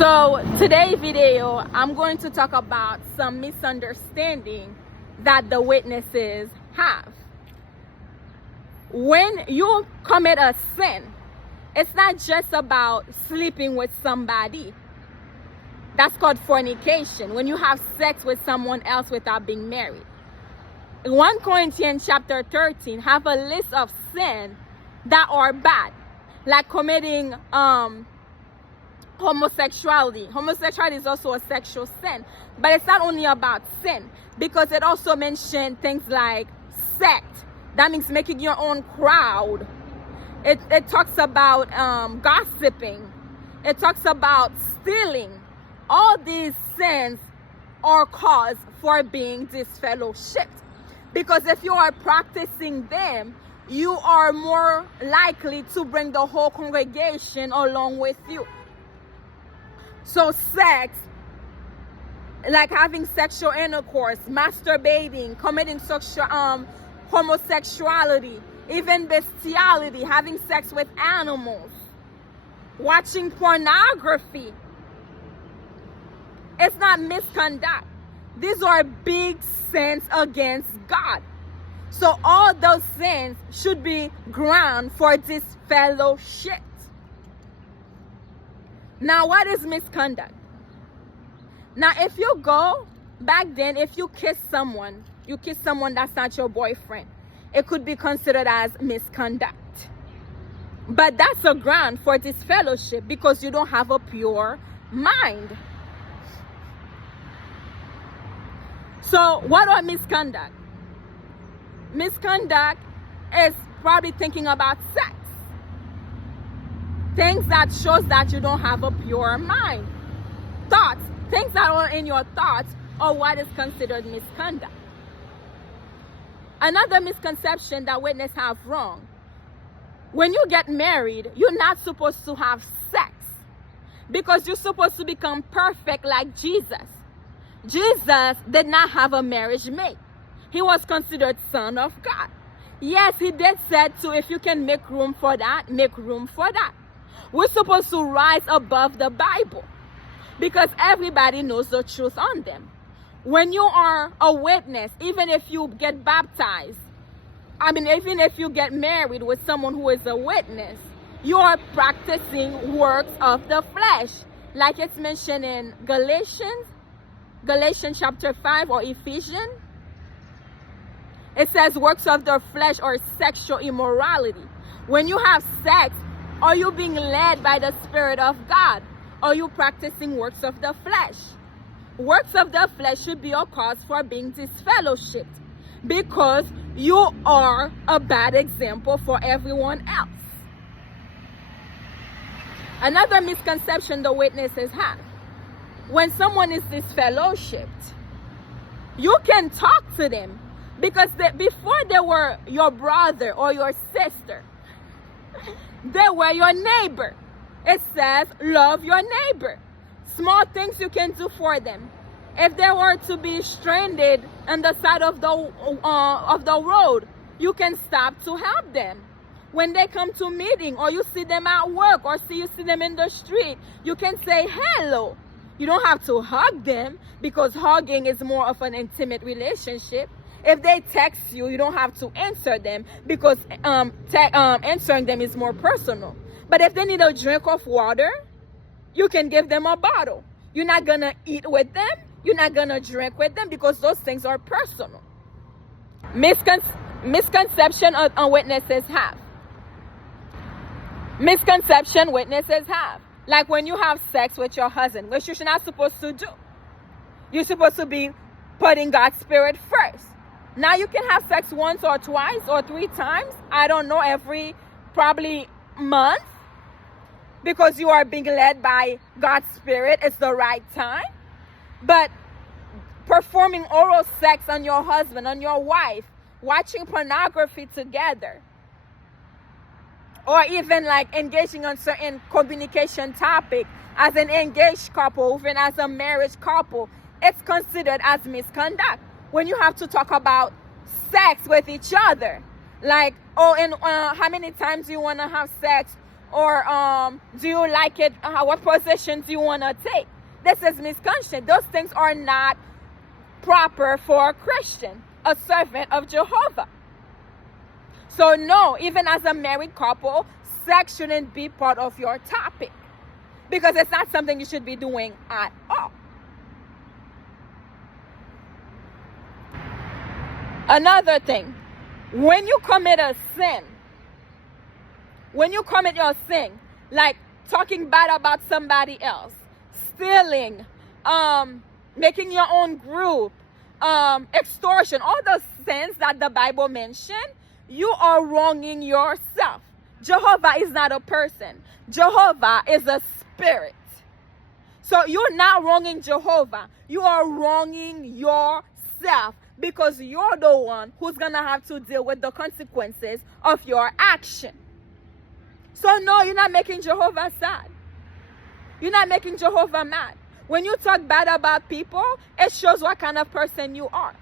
So today's video, I'm going to talk about some misunderstanding that the witnesses have. When you commit a sin, it's not just about sleeping with somebody. That's called fornication, when you have sex with someone else without being married. 1 Corinthians chapter 13 have a list of sin that are bad, like committing homosexuality. Homosexuality is also a sexual sin, but it's not only about sin, because it also mentions things like sect. That means making your own crowd. It talks about gossiping. It talks about stealing. All these sins are cause for being disfellowshipped, because if you are practicing them, you are more likely to bring the whole congregation along with you. So sex, like having sexual intercourse, masturbating, committing sexual homosexuality, even bestiality, having sex with animals, watching pornography, it's not misconduct. These are big sins against God. So all those sins should be ground for disfellowship. Now, what is misconduct? Now, if you go back then, if you kiss someone that's not your boyfriend, it could be considered as misconduct. But that's a ground for disfellowship, because you don't have a pure mind. So what are misconduct? Misconduct is probably thinking about sex. Things that shows that you don't have a pure mind. Thoughts, things that are in your thoughts are what is considered misconduct. Another misconception that witnesses have wrong: when you get married, you're not supposed to have sex, because you're supposed to become perfect like Jesus. Jesus did not have a marriage mate. He was considered Son of God. Yes, he did said to, if you can make room for that, make room for that. We're supposed to rise above the Bible, because everybody knows the truth on them. When you are a witness, even if you get baptized, even if you get married with someone who is a witness, you are practicing works of the flesh, like it's mentioned in Galatians chapter 5 or Ephesians. It says works of the flesh or sexual immorality. When you have sex, are you being led by the Spirit of God? Are you practicing works of the flesh? Works of the flesh should be a cause for being disfellowshipped, because you are a bad example for everyone else. Another misconception the witnesses have: when someone is disfellowshipped, you can talk to them, because before they were your brother or your sister, they were your neighbor. It says, love your neighbor. Small things you can do for them. If they were to be stranded on the side of the road, you can stop to help them. When they come to meeting, or you see them at work, or you see them in the street, you can say hello. You don't have to hug them, because hugging is more of an intimate relationship. If they text you, you don't have to answer them, because answering them is more personal. But if they need a drink of water, you can give them a bottle. You're not going to eat with them. You're not going to drink with them, because those things are personal. Misconception witnesses have. Misconception witnesses have. Like when you have sex with your husband, which you're not supposed to do. You're supposed to be putting God's Spirit first. Now you can have sex once or twice or 3 times. I don't know, every probably month, because you are being led by God's Spirit. It's the right time. But performing oral sex on your husband, on your wife, watching pornography together, or even like engaging on certain communication topic as an engaged couple, even as a marriage couple, it's considered as misconduct. When you have to talk about sex with each other, like, oh, and how many times do you want to have sex Or do you like it? What position do you want to take? This is misconception. Those things are not proper for a Christian, a servant of Jehovah. So no, even as a married couple, sex shouldn't be part of your topic, because it's not something you should be doing at all. Another thing, when you commit a sin, when you commit your sin, like talking bad about somebody else, stealing, making your own group, extortion, all those sins that the Bible mentioned, you are wronging yourself. Jehovah is not a person. Jehovah is a spirit. So you're not wronging Jehovah. You are wronging yourself, because you're the one who's going to have to deal with the consequences of your action. So no, you're not making Jehovah sad. You're not making Jehovah mad. When you talk bad about people, it shows what kind of person you are.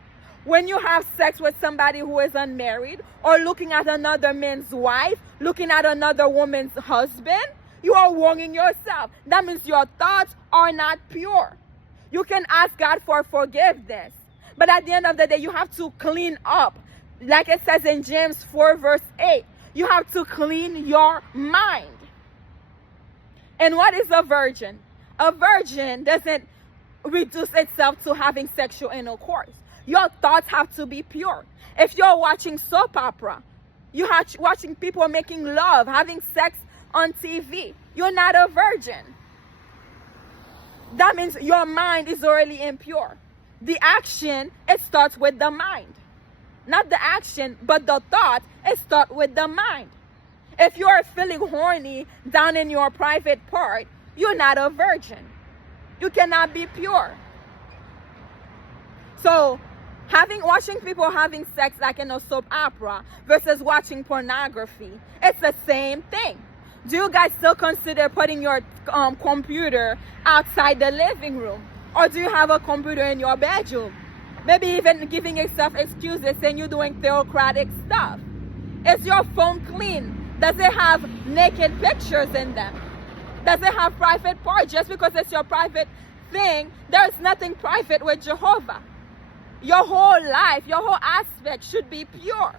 When you have sex with somebody who is unmarried, or looking at another man's wife, looking at another woman's husband, you are wronging yourself. That means your thoughts are not pure. You can ask God for forgiveness, but at the end of the day, you have to clean up. Like it says in James 4 verse 8, you have to clean your mind. And what is a virgin? A virgin doesn't reduce itself to having sexual intercourse. Your thoughts have to be pure. If you're watching soap opera, you're watching people making love, having sex on TV, you're not a virgin. That means your mind is already impure. The action, it starts with the mind. Not the action, but the thought, it starts with the mind. If you're feeling horny down in your private part, you're not a virgin. You cannot be pure. So, watching people having sex like in a soap opera versus watching pornography, it's the same thing. Do you guys still consider putting your computer outside the living room? Or do you have a computer in your bedroom? Maybe even giving yourself excuses saying you're doing theocratic stuff. Is your phone clean? Does it have naked pictures in them? Does it have private parts? Just because it's your private thing, there's nothing private with Jehovah. Your whole life, your whole aspect should be pure.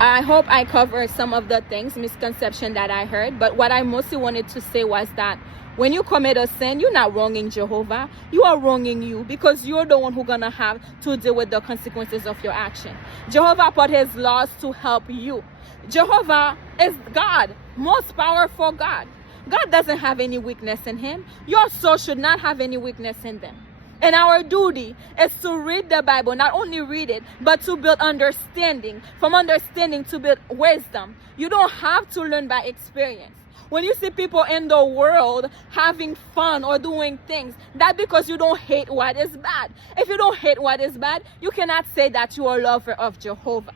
I hope I covered some of the things, misconception that I heard, but what I mostly wanted to say was that when you commit a sin, you're not wronging Jehovah. You are wronging you, because you're the one who's going to have to deal with the consequences of your action. Jehovah put his laws to help you. Jehovah is God, most powerful God. God doesn't have any weakness in him. Your soul should not have any weakness in them. And our duty is to read the Bible, not only read it, but to build understanding. From understanding to build wisdom. You don't have to learn by experience. When you see people in the world having fun or doing things, that's because you don't hate what is bad. If you don't hate what is bad, you cannot say that you are a lover of Jehovah.